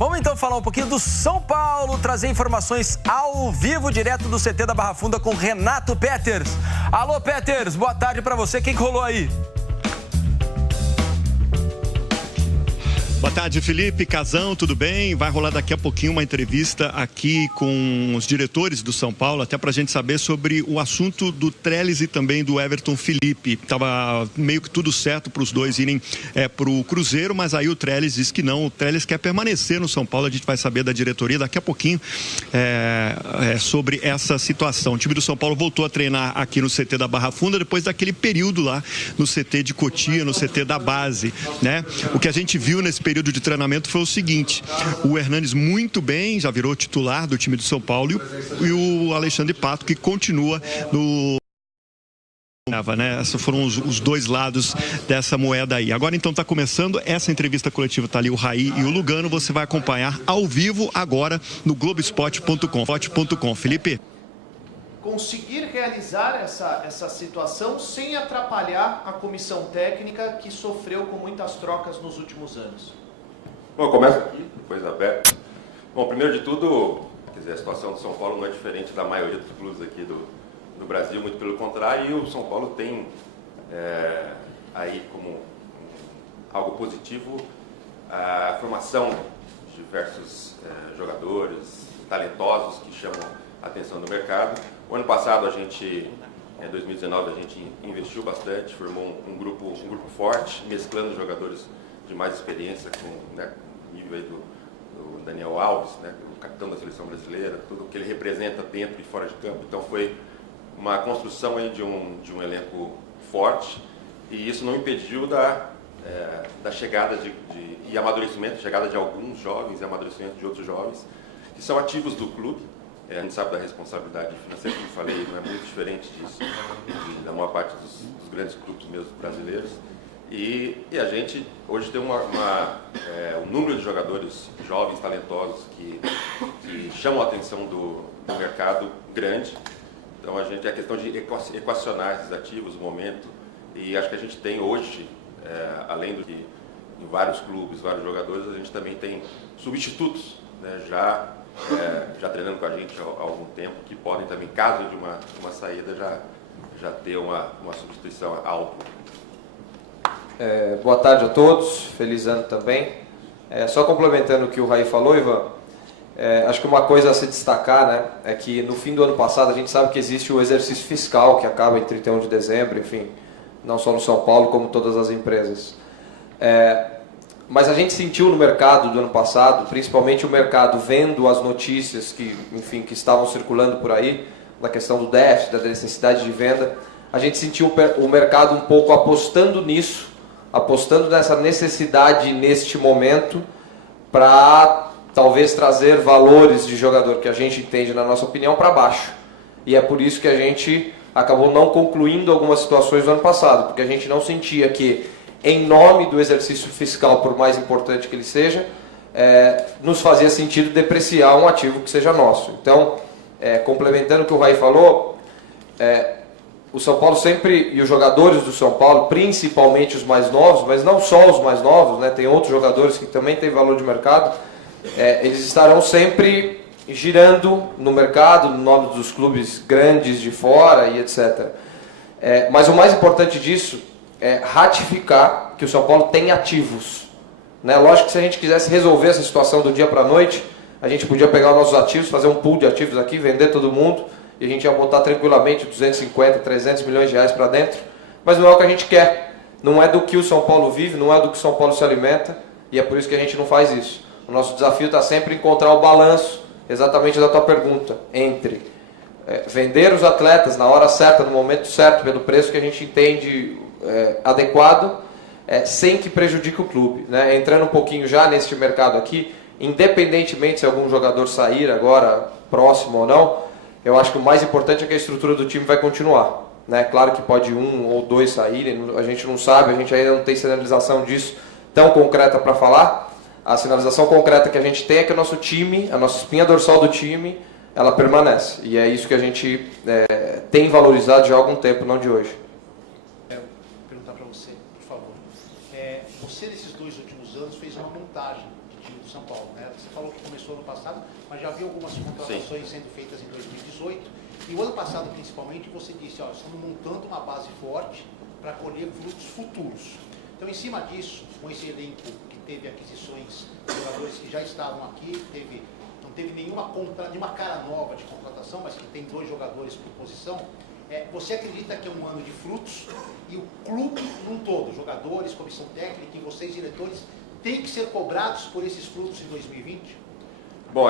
Vamos então falar um pouquinho do São Paulo, trazer informações ao vivo, direto do CT da Barra Funda com Renato Peters. Alô, Peters, boa tarde para você. O que rolou aí? Boa tarde, Felipe, Casão, tudo bem? Vai rolar daqui a pouquinho uma entrevista aqui com os diretores do São Paulo, até pra gente saber sobre o assunto do Trellis e também do Everton Felipe. Tava meio que tudo certo para os dois irem pro Cruzeiro, mas aí o Trellis disse que não, o Trellis quer permanecer no São Paulo. A gente vai saber da diretoria daqui a pouquinho sobre essa situação. O time do São Paulo voltou a treinar aqui no CT da Barra Funda depois daquele período lá no CT de Cotia, no CT da base, né? O que a gente viu nesse período de treinamento foi o seguinte: o Hernanes muito bem, já virou titular do time do São Paulo, e o Alexandre Pato, que continua no... né? Esses foram os dois lados dessa moeda aí. Agora então está começando essa entrevista coletiva, tá ali o Raí e o Lugano, você vai acompanhar ao vivo agora no Globoesporte.com. Felipe? Conseguir realizar essa situação sem atrapalhar a comissão técnica que sofreu com muitas trocas nos últimos anos. Bom, eu começo aqui, depois aberto. Bom, primeiro de tudo, quer dizer, a situação do São Paulo não é diferente da maioria dos clubes aqui do Brasil, muito pelo contrário, e o São Paulo tem aí como algo positivo a formação de diversos jogadores talentosos que chamam a atenção do mercado. O ano passado, em 2019, a gente investiu bastante, formou um grupo forte, mesclando jogadores de mais experiência, com nível aí do Daniel Alves, né, o capitão da seleção brasileira, tudo que ele representa dentro e fora de campo. Então foi uma construção aí de um elenco forte, e isso não impediu da chegada e amadurecimento, chegada de alguns jovens e amadurecimento de outros jovens, que são ativos do clube. A gente sabe da responsabilidade financeira, como eu falei, não é muito diferente disso, da maior parte dos grandes clubes mesmo brasileiros. E a gente hoje tem um número de jogadores jovens, talentosos, que chamam a atenção do mercado grande. Então a questão de equacionar esses ativos, o momento, e acho que a gente tem hoje, além do que em vários clubes, vários jogadores, a gente também tem substitutos, né, já treinando com a gente há algum tempo, que podem também, caso de uma saída, já ter uma substituição alta. Boa tarde a todos, feliz ano também. Só complementando o que o Raí falou, Ivan, acho que uma coisa a se destacar, né, é que no fim do ano passado a gente sabe que existe o exercício fiscal que acaba em 31 de dezembro, enfim, não só no São Paulo como todas as empresas. Mas a gente sentiu no mercado do ano passado, principalmente o mercado vendo as notícias que estavam circulando por aí, da questão do déficit, da necessidade de venda, a gente sentiu o mercado um pouco apostando nisso, apostando nessa necessidade neste momento para talvez trazer valores de jogador que a gente entende, na nossa opinião, para baixo. E é por isso que a gente acabou não concluindo algumas situações do ano passado, porque a gente não sentia que, em nome do exercício fiscal, por mais importante que ele seja, nos fazia sentido depreciar um ativo que seja nosso. Então, complementando o que o Raí falou, o São Paulo sempre, e os jogadores do São Paulo, principalmente os mais novos, mas não só os mais novos, né, tem outros jogadores que também têm valor de mercado, eles estarão sempre girando no mercado, no nome dos clubes grandes de fora e etc. Mas o mais importante disso é ratificar que o São Paulo tem ativos. Né? Lógico que se a gente quisesse resolver essa situação do dia para a noite, a gente podia pegar os nossos ativos, fazer um pool de ativos aqui, vender todo mundo, e a gente ia botar tranquilamente 250, 300 milhões de reais para dentro, mas não é o que a gente quer. Não é do que o São Paulo vive, não é do que o São Paulo se alimenta, e é por isso que a gente não faz isso. O nosso desafio está sempre encontrar o balanço, exatamente da tua pergunta, entre vender os atletas na hora certa, no momento certo, pelo preço que a gente entende adequado, sem que prejudique o clube. Né? Entrando um pouquinho já neste mercado aqui, independentemente se algum jogador sair agora, próximo ou não, eu acho que o mais importante é que a estrutura do time vai continuar. Né? Claro que pode um ou dois saírem, a gente não sabe, a gente ainda não tem sinalização disso tão concreta para falar. A sinalização concreta que a gente tem é que o nosso time, a nossa espinha dorsal do time, ela permanece. E é isso que a gente tem valorizado já há algum tempo, não de hoje. Vou perguntar para você, por favor. Você, nesses 2 últimos anos, fez uma montagem do time do São Paulo, né? Você falou que começou ano passado, mas já viu algumas contratações sendo feitas em 2018. E o ano passado, principalmente, você disse, ó, estamos montando uma base forte para colher frutos futuros. Então, em cima disso, com esse elenco que teve aquisições de jogadores que já estavam aqui, não teve nenhuma cara nova de contratação, mas que tem 2 jogadores por posição, você acredita que é um ano de frutos e o clube num todo, jogadores, comissão técnica e vocês, diretores, têm que ser cobrados por esses frutos em 2020? Bom,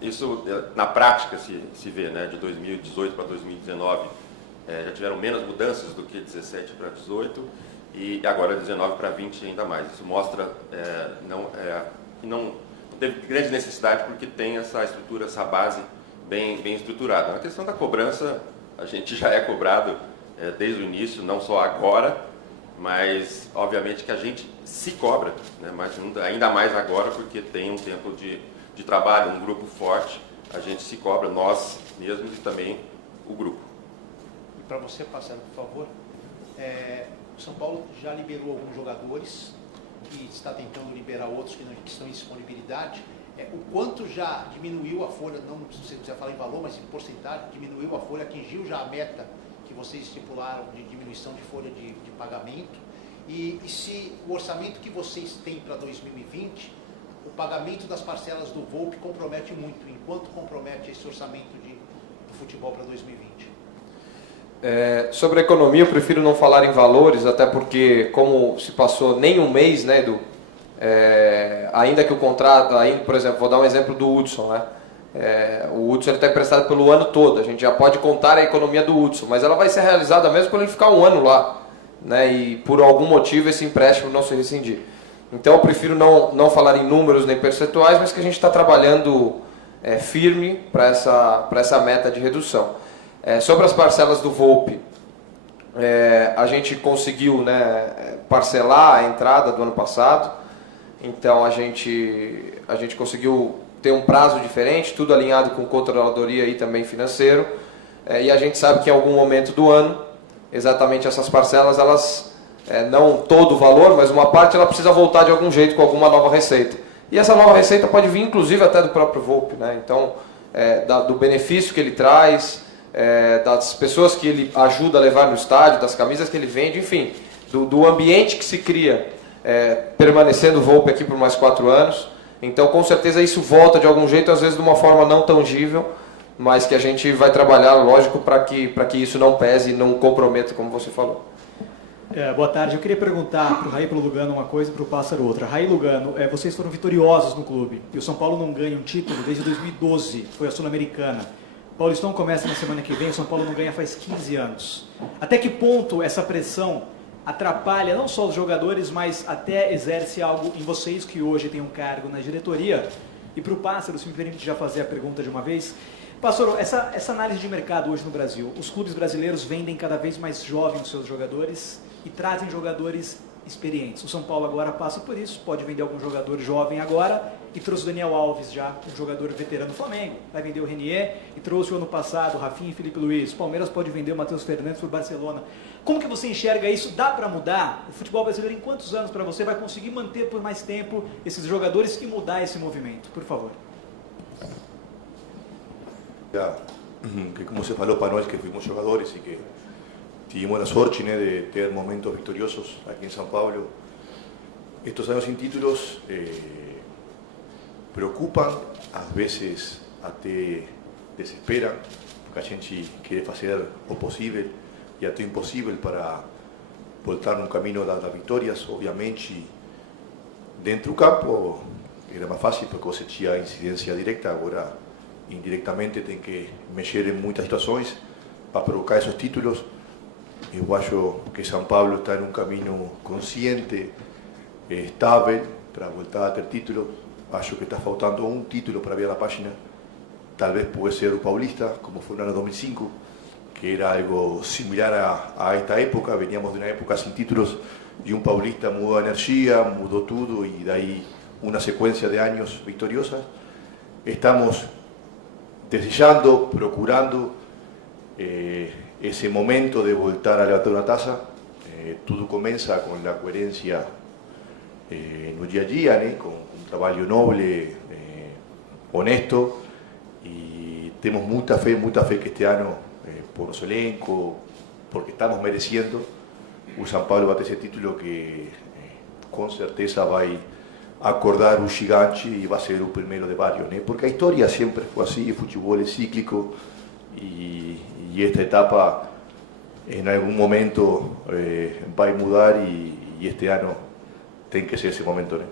isso na prática se vê, né, de 2018 para 2019, já tiveram menos mudanças do que 17 para 18 e agora 19 para 20 ainda mais. Isso mostra que não teve grande necessidade porque tem essa estrutura, essa base bem estruturada. Na questão da cobrança, a gente já é cobrado desde o início, não só agora, mas obviamente que a gente se cobra, né, mas ainda mais agora porque tem um tempo de trabalho, um grupo forte, a gente se cobra, nós mesmos e também o grupo. E para você, Pássaro, por favor, o São Paulo já liberou alguns jogadores e está tentando liberar outros que estão em disponibilidade. O quanto já diminuiu a folha, não sei se você falar em valor, mas em porcentagem, diminuiu a folha, atingiu já a meta que vocês estipularam de diminuição de folha de pagamento? E se o orçamento que vocês têm para 2020, o pagamento das parcelas do Volpi compromete muito, enquanto compromete esse orçamento do futebol para 2020? Sobre a economia, eu prefiro não falar em valores, até porque, como se passou nem um mês, né, Edu? Ainda que o contrato, por exemplo, vou dar um exemplo do Hudson, né? O Hudson está emprestado pelo ano todo, a gente já pode contar a economia do Hudson, mas ela vai ser realizada mesmo quando ele ficar um ano lá, né? E por algum motivo esse empréstimo não se rescindir. Então eu prefiro não falar em números nem percentuais, mas que a gente está trabalhando firme para essa meta de redução. Sobre as parcelas do Volpi, a gente conseguiu, né, parcelar a entrada do ano passado, então a gente conseguiu ter um prazo diferente, tudo alinhado com controladoria e também financeiro, e a gente sabe que em algum momento do ano, exatamente essas parcelas, elas, não todo o valor, mas uma parte ela precisa voltar de algum jeito com alguma nova receita. E essa nova receita pode vir inclusive até do próprio Volpi, né? Então, do benefício que ele traz, das pessoas que ele ajuda a levar no estádio, das camisas que ele vende, enfim, do ambiente que se cria, permanecendo o Volpi aqui por mais 4 anos. Então, com certeza, isso volta de algum jeito, às vezes de uma forma não tangível, mas que a gente vai trabalhar, lógico, para que isso não pese e não comprometa, como você falou. Boa tarde, eu queria perguntar para o Raí e para o Lugano uma coisa e para o Pássaro outra. Raí e Lugano, vocês foram vitoriosos no clube, e o São Paulo não ganha um título desde 2012, foi a Sul-Americana. O Paulistão começa na semana que vem, o São Paulo não ganha faz 15 anos. Até que ponto essa pressão atrapalha não só os jogadores, mas até exerce algo em vocês que hoje têm um cargo na diretoria? E para o Pássaro, se me permite já fazer a pergunta de uma vez. Pássaro, essa análise de mercado hoje no Brasil, os clubes brasileiros vendem cada vez mais jovens os seus jogadores e trazem jogadores experientes. O São Paulo agora passa por isso, pode vender algum jogador jovem agora, e trouxe o Daniel Alves já, um jogador veterano do Flamengo, vai vender o Renier, e trouxe o ano passado o Rafinha e Felipe Luiz. O Palmeiras pode vender o Matheus Fernandes para o Barcelona. Como que você enxerga isso? Dá para mudar? O futebol brasileiro, em quantos anos para você vai conseguir manter por mais tempo esses jogadores e mudar esse movimento? Por favor. Que como se falou para nós que fuimos jogadores e que tivemos a sorte, né, de ter momentos vitoriosos aqui em São Paulo, estes anos sem títulos preocupam, às vezes até desesperam, porque a gente quer fazer o possível e até o impossível para voltar no caminho das vitórias. Obviamente, dentro do campo era mais fácil porque você tinha incidência direta, agora indiretamente tem que mexer em muitas situações para provocar esses títulos. Eu acho que São Paulo está em um caminho consciente, estável, para voltar a ter títulos. Acho que está faltando um título para virar a página. Talvez pode ser o Paulista, como foi no ano 2005, que era algo similar a esta época. Veníamos de uma época sem títulos e um Paulista mudou a energia, mudou tudo e daí uma sequência de anos vitoriosa. Estamos desejando, procurando esse momento de voltar a levantar uma taça. Tudo começa com a coerência no dia a dia, né? Com um trabalho noble, honesto, e temos muita fé que este ano, por nosso elenco, porque estamos merecendo, o São Paulo vai ter esse título que com certeza vai acordar o gigante e vai ser o primeiro de vários, né? Porque a história sempre foi assim, o futebol é cíclico e esta etapa em algum momento vai mudar e este ano tem que ser esse momento, né?